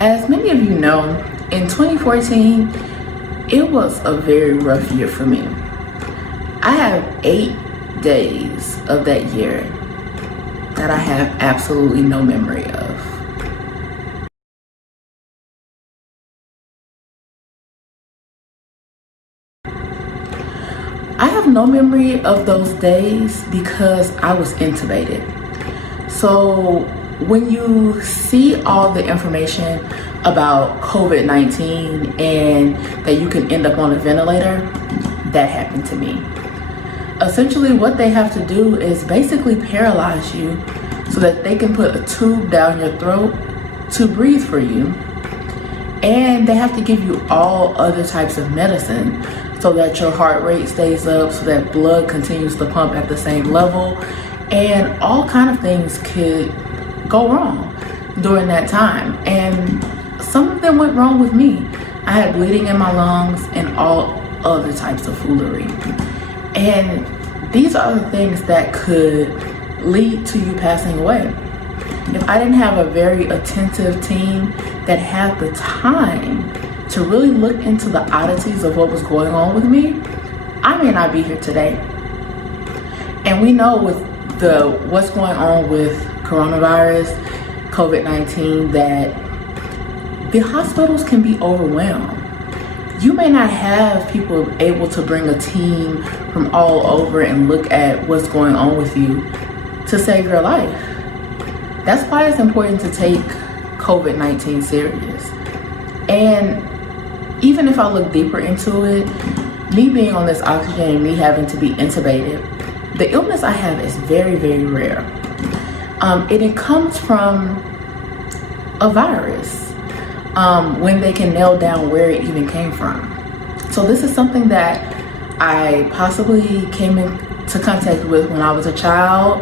As many of you know, in 2014, it was a very rough year for me. I have 8 days of that year that I have absolutely no memory of. I have no memory of those days because I was intubated. So when you see all the information about COVID-19 and that you can end up on a ventilator, that happened to me. Essentially, what they have to do is basically paralyze you so that they can put a tube down your throat to breathe for you. And they have to give you all other types of medicine so that your heart rate stays up, so that blood continues to pump at the same level. And all kind of things could go wrong during that time. And some of them went wrong with me. I had bleeding in my lungs and all other types of foolery. And these are the things that could lead to you passing away. If I didn't have a very attentive team that had the time to really look into the oddities of what was going on with me, I may not be here today. And we know with what's going on with coronavirus, COVID-19, that the hospitals can be overwhelmed. You may not have people able to bring a team from all over and look at what's going on with you to save your life. That's why it's important to take COVID-19 serious. And even if I look deeper into it, me being on this oxygen and me having to be intubated, the illness I have is very, very rare. And it comes from a virus when they can nail down where it even came from. So this is something that I possibly came into contact with when I was a child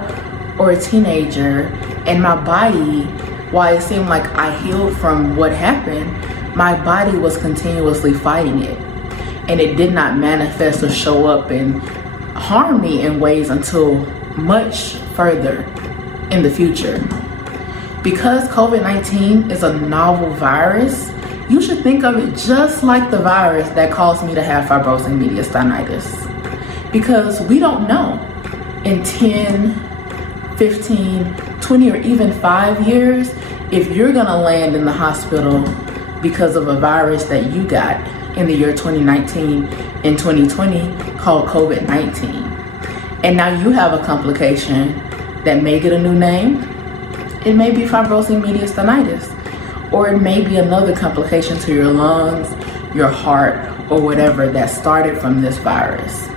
or a teenager, and my body, while it seemed like I healed from what happened, my body was continuously fighting it, and it did not manifest or show up and harm me in ways until much further in the future. Because COVID-19 is a novel virus, you should think of it just like the virus that caused me to have fibrosing mediastinitis. Because we don't know in 10, 15, 20, or even 5 years if you're gonna land in the hospital because of a virus that you got in the year 2019 and 2020 called COVID-19. And now you have a complication that may get a new name. It may be fibrosing mediastinitis, or it may be another complication to your lungs, your heart, or whatever that started from this virus.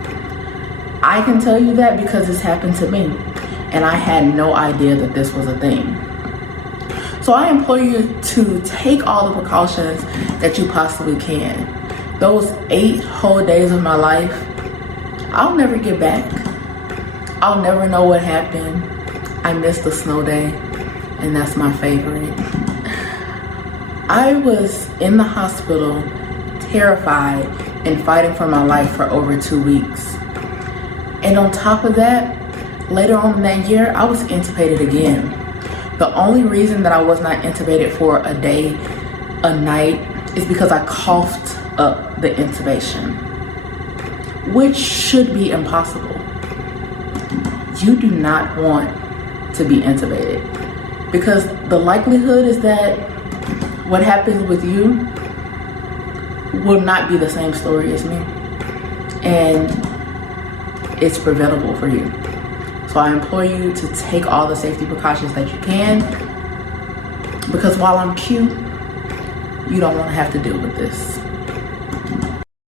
I can tell you that because this happened to me, and I had no idea that this was a thing. So I implore you to take all the precautions that you possibly can. Those 8 whole days of my life, I'll never get back. I'll never know what happened. I missed the snow day, and that's my favorite. I was in the hospital, terrified and fighting for my life for over 2 weeks. And on top of that, later on in that year, I was intubated again. The only reason that I was not intubated for a day, a night, is because I coughed up the intubation, which should be impossible. You do not want to be intubated because the likelihood is that what happens with you will not be the same story as me, and it's preventable for you. So I implore you to take all the safety precautions that you can, because while I'm cute, you don't want to have to deal with this.